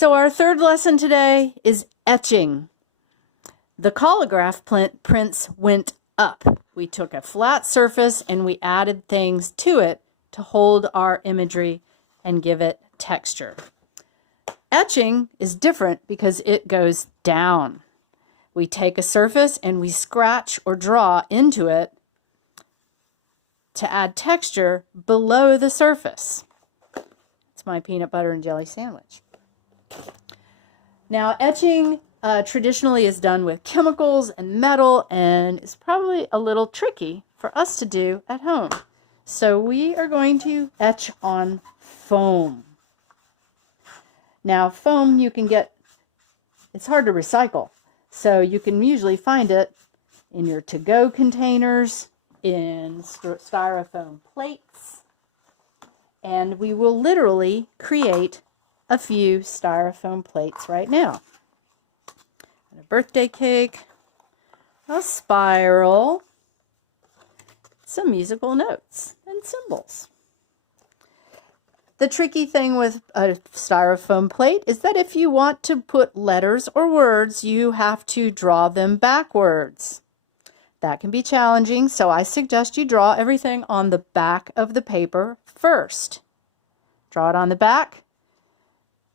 So our third lesson today is etching. The collagraph prints went up. We took a flat surface and we added things to it to hold our imagery and give it texture. Etching is different because it goes down. We take a surface and we scratch or draw into it to add texture below the surface. It's my peanut butter and jelly sandwich. Now, etching traditionally is done with chemicals and metal and is probably a little tricky for us to do at home. So we are going to etch on foam. Now, foam you can get, it's hard to recycle. So you can usually find it in your to-go containers, in styrofoam plates, and we will literally create a few styrofoam plates right now. A birthday cake, a spiral, some musical notes and symbols. The tricky thing with a styrofoam plate is that if you want to put letters or words, you have to draw them backwards. That can be challenging, so I suggest you draw everything on the back of the paper first. Draw it on the back.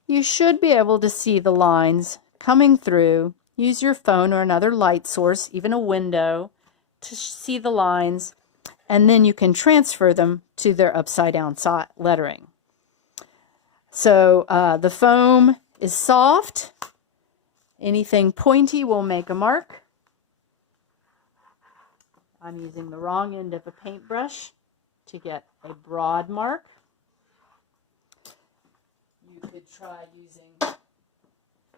You should be able to see the lines coming through. Use your phone or another light source, even a window, to see the lines, and then you can transfer them to their upside down lettering. So the foam is soft. Anything pointy will make a mark. I'm using the wrong end of a paintbrush to get a broad mark. You could try using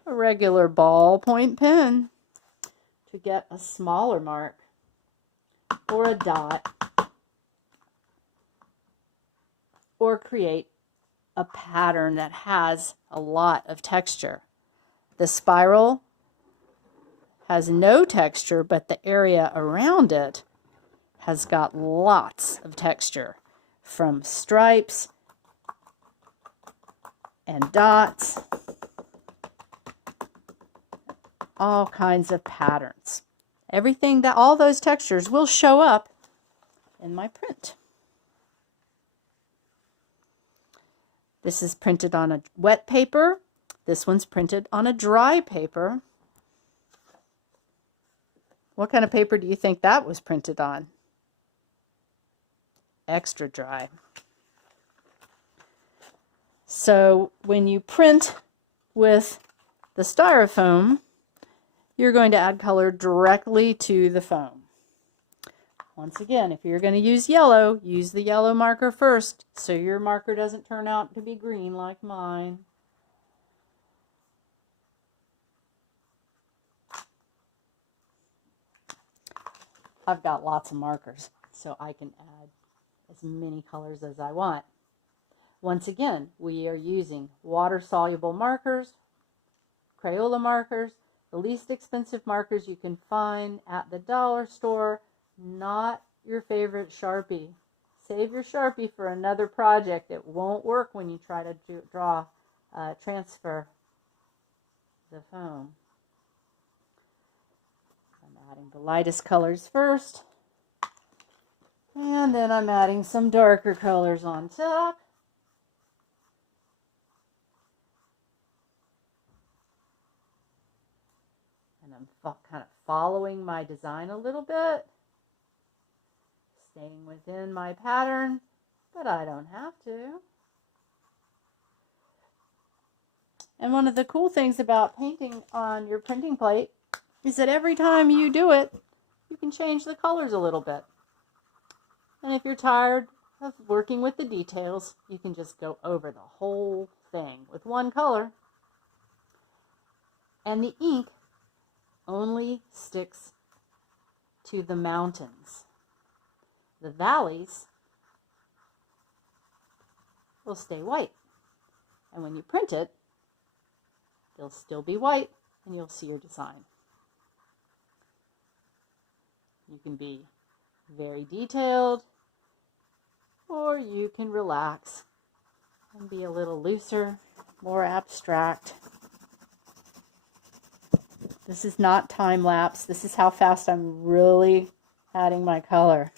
a regular ballpoint pen to get a smaller mark, or a dot, or create a pattern that has a lot of texture. The spiral has no texture, but the area around it has got lots of texture, from stripes and dots, all kinds of patterns. Everything that all those textures will show up in my print. This is printed on a wet paper. This one's printed on a dry paper. What kind of paper do you think that was printed on? Extra dry. So when you print with the styrofoam, you're going to add color directly to the foam. Once again, if you're going to use yellow, use the yellow marker first so your marker doesn't turn out to be green like mine. I've got lots of markers, so I can add as many colors as I want. Once again, we are using water-soluble markers, Crayola markers, the least expensive markers you can find at the dollar store, not your favorite Sharpie. Save your Sharpie for another project. It won't work when you try to transfer the foam. I'm adding the lightest colors first, and then I'm adding some darker colors on top. And I'm kind of following my design a little bit, staying within my pattern, but I don't have to. And one of the cool things about painting on your printing plate is that every time you do it, you can change the colors a little bit. And if you're tired of working with the details, you can just go over the whole thing with one color. And the ink only sticks to the mountains. The valleys will stay white. And when you print it, they'll still be white and you'll see your design. You can be very detailed, or you can relax and be a little looser, more abstract. This is not time lapse. This is how fast I'm really adding my color.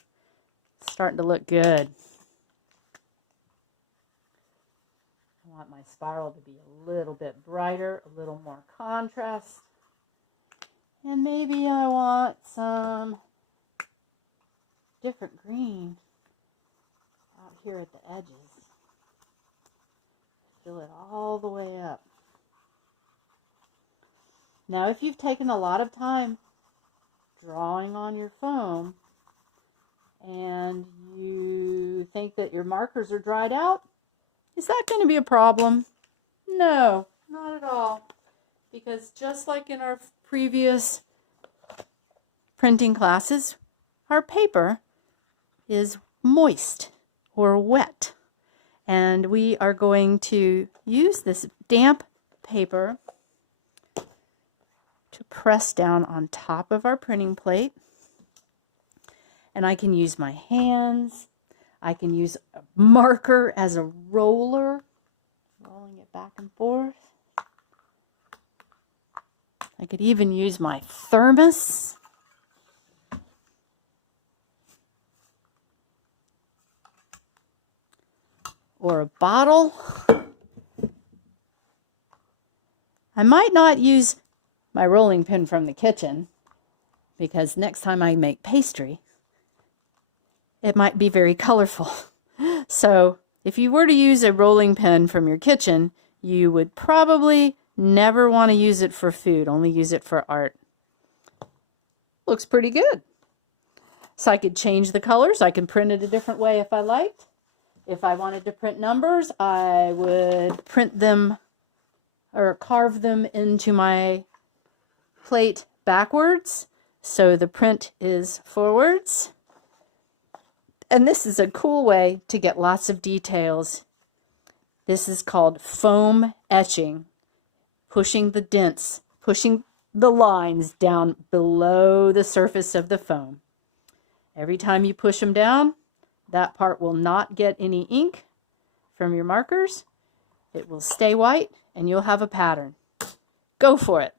It's starting to look good. I want my spiral to be a little bit brighter, a little more contrast. And maybe I want some different green out here at the edges. Fill it all the way up. Now, if you've taken a lot of time drawing on your foam and you think that your markers are dried out, is that going to be a problem? No, not at all. Because just like in our previous printing classes, our paper is moist or wet. And we are going to use this damp paper to press down on top of our printing plate. And I can use my hands. I can use a marker as a roller, rolling it back and forth. I could even use my thermos. Or a bottle. I might not use my rolling pin from the kitchen because next time I make pastry, it might be very colorful. So if you were to use a rolling pin from your kitchen, you would probably never want to use it for food, only use it for art. Looks pretty good. So I could change the colors. I can print it a different way if I liked. If I wanted to print numbers, I would print them or carve them into my plate backwards, so the print is forwards. And this is a cool way to get lots of details. This is called foam etching, pushing the dents, pushing the lines down below the surface of the foam. Every time you push them down, that part will not get any ink from your markers. It will stay white and you'll have a pattern. Go for it.